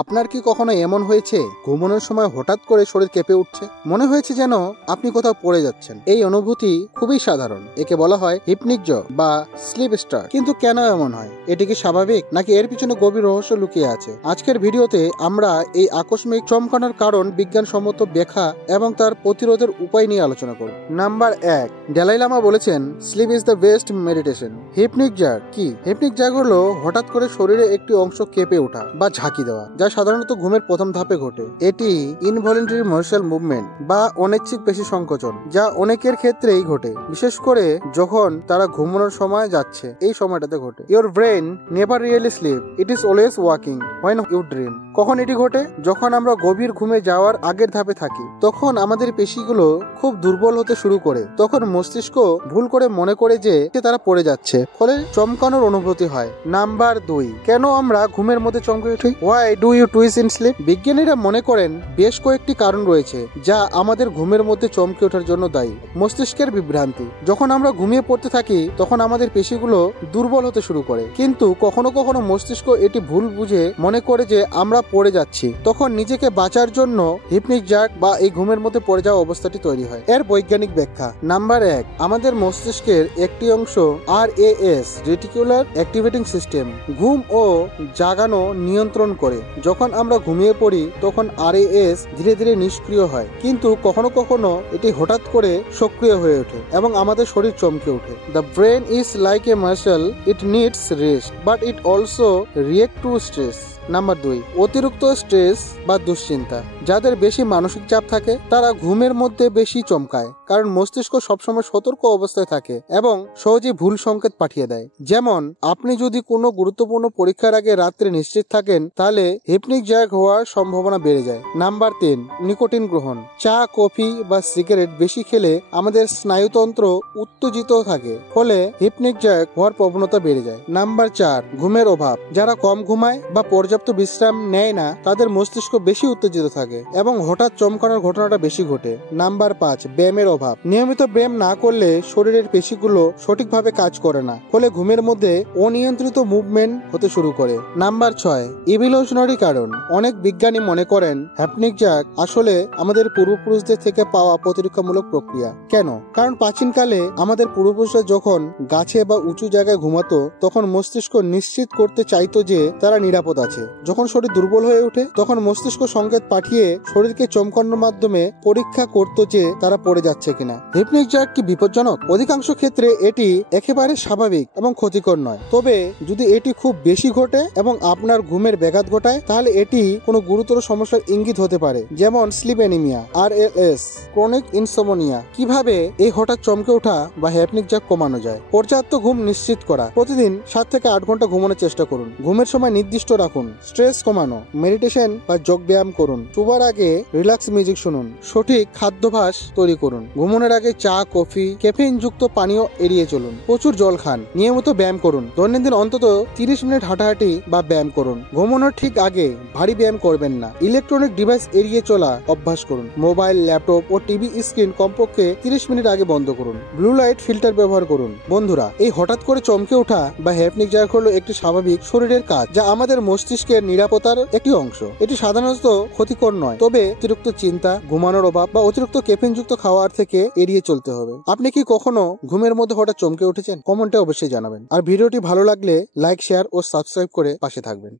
আপনার কি কখনো এমন হয়েছে ঘুমানোর সময় হঠাৎ করে শরীর কেঁপে উঠছে, মনে হয়েছে যেন আপনি কোথাও পড়ে যাচ্ছেন? এই অনুভূতি খুবই সাধারণ, একে বলা হয় হিপনিক জ বা স্লিপ স্টার। কিন্তু কেন এমন হয়? এটি কি স্বাভাবিক নাকি এর পিছনে গভীর রহস্য লুকিয়ে আছে? আজকের ভিডিওতে আমরা এই আকস্মিক চমকানোর কারণ, বিজ্ঞানসম্মত ব্যাখ্যা এবং তার প্রতিরোধের উপায় নিয়ে আলোচনা করব। নাম্বার 1, ডালাই লামা বলেছেন sleep is the best meditation. Hypnic jerk কি? হিপনিক জাগ হলো হঠাৎ করে শরীরে একটি অংশ কেঁপে ওঠা বা ঝাঁকি দেওয়া, যা সাধারণত ঘুমের প্রথম ধাপে ঘটে। এটি ইনভলিন্টারি মার্শাল মুভমেন্ট বা অনৈচ্ছিক পেশি সংকোচন, যা অনেকের ক্ষেত্রেই ঘটে, বিশেষ করে যখন তারা ঘুমানোর সময় যাচ্ছে। এই সময়টাতে ঘটে। Your brain never really sleep, it is always working when you dream. কখন এটি ঘটে? যখন আমরা গভীর ঘুমে যাওয়ার আগের ধাপে থাকি, তখন আমাদের পেশিগুলো খুব দুর্বল হতে শুরু করে। তখন মস্তিষ্ক ভুল করে মনে করে যে তারা পড়ে যাচ্ছে, ফলে চমকানোর অনুভূতি হয়। নাম্বার 2, কেন আমরা ঘুমের মধ্যে চমকে উঠি? Why do you twist in sleep? বিজ্ঞানীরা মনে করেন বেশ কয়েকটি কারণ রয়েছে যা আমাদের ঘুমের মধ্যে চমকে ওঠার জন্য দায়ী। মস্তিষ্কের বিভ্রান্তি। যখন আমরা ঘুমিয়ে পড়তে থাকি, তখন আমাদের পেশিগুলো দুর্বল হতে শুরু করে, কিন্তু কখনো কখনো মস্তিষ্ক এটি ভুল বুঝে মনে করে যে আমরা পড়ে যাচ্ছি। তখন নিজেকে বাঁচার জন্য হিপনিক জাগ বা এই ঘুমের মধ্যে পড়ে যাওয়া অবস্থাটি তৈরি হয়। এর বৈজ্ঞানিক ব্যাখ্যা। নাম্বার 1, আমাদের মস্তিষ্কের একটি অংশ RAS রেটিকুলার অ্যাক্টিভেটিং সিস্টেম ঘুম ও জাগানো নিয়ন্ত্রণ করে। যখন আমরা ঘুমিয়ে পড়ি, তখন RAS ধীরে ধীরে নিষ্ক্রিয় হয়, কিন্তু কখনো কখনো এটি হঠাৎ করে সক্রিয় হয়ে ওঠে এবং আমাদের শরীর চমকে ওঠে। The brain is like a muscle, it needs rest but it also react two stress. Number 2, অতিরিক্ত স্ট্রেস বা দুশ্চিন্তা। যাদের বেশি মানসিক চাপ থাকে তারা ঘুমের মধ্যে বেশি চমকায়, কারণ মস্তিষ্ক সবসময় সতর্ক অবস্থায় থাকে এবং সহজে ভুল সংকেত পাঠিয়ে দেয়। যেমন আপনি যদি কোনো গুরুত্বপূর্ণ পরীক্ষার আগে রাত্রে নিশ্চিত থাকেন, তাহলে হিপনিক জাগ হওয়ার সম্ভাবনা বেড়ে যায়। নাম্বার 3, নিকোটিন গ্রহণ। চা, কফি বা সিগারেট বেশি খেলে আমাদের স্নায়ুতন্ত্র উত্তেজিত থাকে, ফলে হিপনিক জাগ হওয়ার প্রবণতা বেড়ে যায়। নাম্বার 4, ঘুমের অভাব। যারা কম ঘুমায় বা পর্যাপ্ত বিশ্রাম নেয় না, তাদের মস্তিষ্ক বেশি উত্তেজিত থাকে এবং হঠাৎ চমকানোর ঘটনাটা বেশি ঘটে। নাম্বার 5, ব্যায়ামের অভাব। নিয়মিত ব্যায়াম না করলে শরীরের পেশিগুলো সঠিকভাবে কাজ করে না, ফলে ঘুমের মধ্যে অনিয়ন্ত্রিত মুভমেন্ট হতে শুরু করে। নাম্বার 6, ইভোলিউশনারি কারণ। অনেক বিজ্ঞানী মনে করেন হিপনিক জাগ আসলে আমাদের পূর্বপুরুষদের থেকে পাওয়া প্রতিরক্ষামূলক প্রক্রিয়া। কেন? কারণ প্রাচীনকালে আমাদের পূর্বপুরুষরা যখন গাছে বা উঁচু জায়গায় ঘুমাতো, তখন মস্তিষ্ক নিশ্চিত করতে চাইতো যে তারা নিরাপদ আছে। যখন শরীর দুর্বল হয়ে ওঠে, তখন মস্তিষ্ক সংকেত পাঠিয়ে শরীরকে চমকানোর মাধ্যমে পরীক্ষা করতো যে তারা পড়ে যাচ্ছে কিনা। হিপনিক জাগ কি বিপজ্জনক? অধিকাংশ ক্ষেত্রে এটি একেবারে স্বাভাবিক এবং ক্ষতিকর নয়। তবে যদি এটি খুব বেশি ঘটে এবং আপনার ঘুমের ব্যাঘাত ঘটায়, তাহলে এটি কোনো গুরুতর সমস্যার ইঙ্গিত হতে পারে, যেমন sleep anemia, RLS, chronic insomnia. কিভাবে এই হঠাৎ চমকে ওঠা বা হিপনিক জাগ কমানো যায়? পর্যাপ্ত ঘুম নিশ্চিত করা। প্রতিদিন 7 থেকে 8 ঘন্টা ঘুমানোর চেষ্টা করুন। ঘুমের সময় নির্দিষ্ট রাখুন। স্ট্রেস কমানো, মেডিটেশন বা যোগ ব্যায়াম করুন। শোবার আগে রিল্যাক্স মিউজিক শুনুন। সঠিক খাদ্যাভ্যাস তৈরি করুন। ঘুমানোর আগে চা, কফি, ক্যাফেইন যুক্ত পানীয় এড়িয়ে চলুন। প্রচুর জল খান। নিয়মিত ব্যায়াম করুন। দৈনন্দিন অন্তত 30 মিনিট হাঁটাহাঁটি বা ব্যায়াম করুন। ঘুমানোর ঠিক আগে ভারী ব্যায়াম করবেন না। ইলেকট্রনিক ডিভাইস এড়িয়ে চলা অভ্যাস করুন। মোবাইল, ল্যাপটপ ও টিভি স্ক্রিন কমপক্ষে 30 মিনিট আগে বন্ধ করুন। ব্লু লাইট ফিল্টার ব্যবহার করুন। বন্ধুরা, এই হঠাৎ করে চমকে ওঠা বা হিপনিক জাগ হলো একটি স্বাভাবিক শরীরের কাজ, যা আমাদের মস্তিষ্কের নিরাপত্তার একটি অংশ। এটি সাধারণত ক্ষতিকর নয়, তবে অতিরিক্ত চিন্তা, ঘুমানোর অভাব বা অতিরিক্ত ক্যাফেইন যুক্ত খাওয়ার থেকে এড়িয়ে চলতে হবে। আপনি কি কখনো ঘুমের মধ্যে হঠাৎ চমকে উঠেছেন? কমেন্টে অবশ্যই জানাবেন। আর ভিডিওটি ভালো লাগলে লাইক, শেয়ার ও সাবস্ক্রাইব করে পাশে থাকবেন।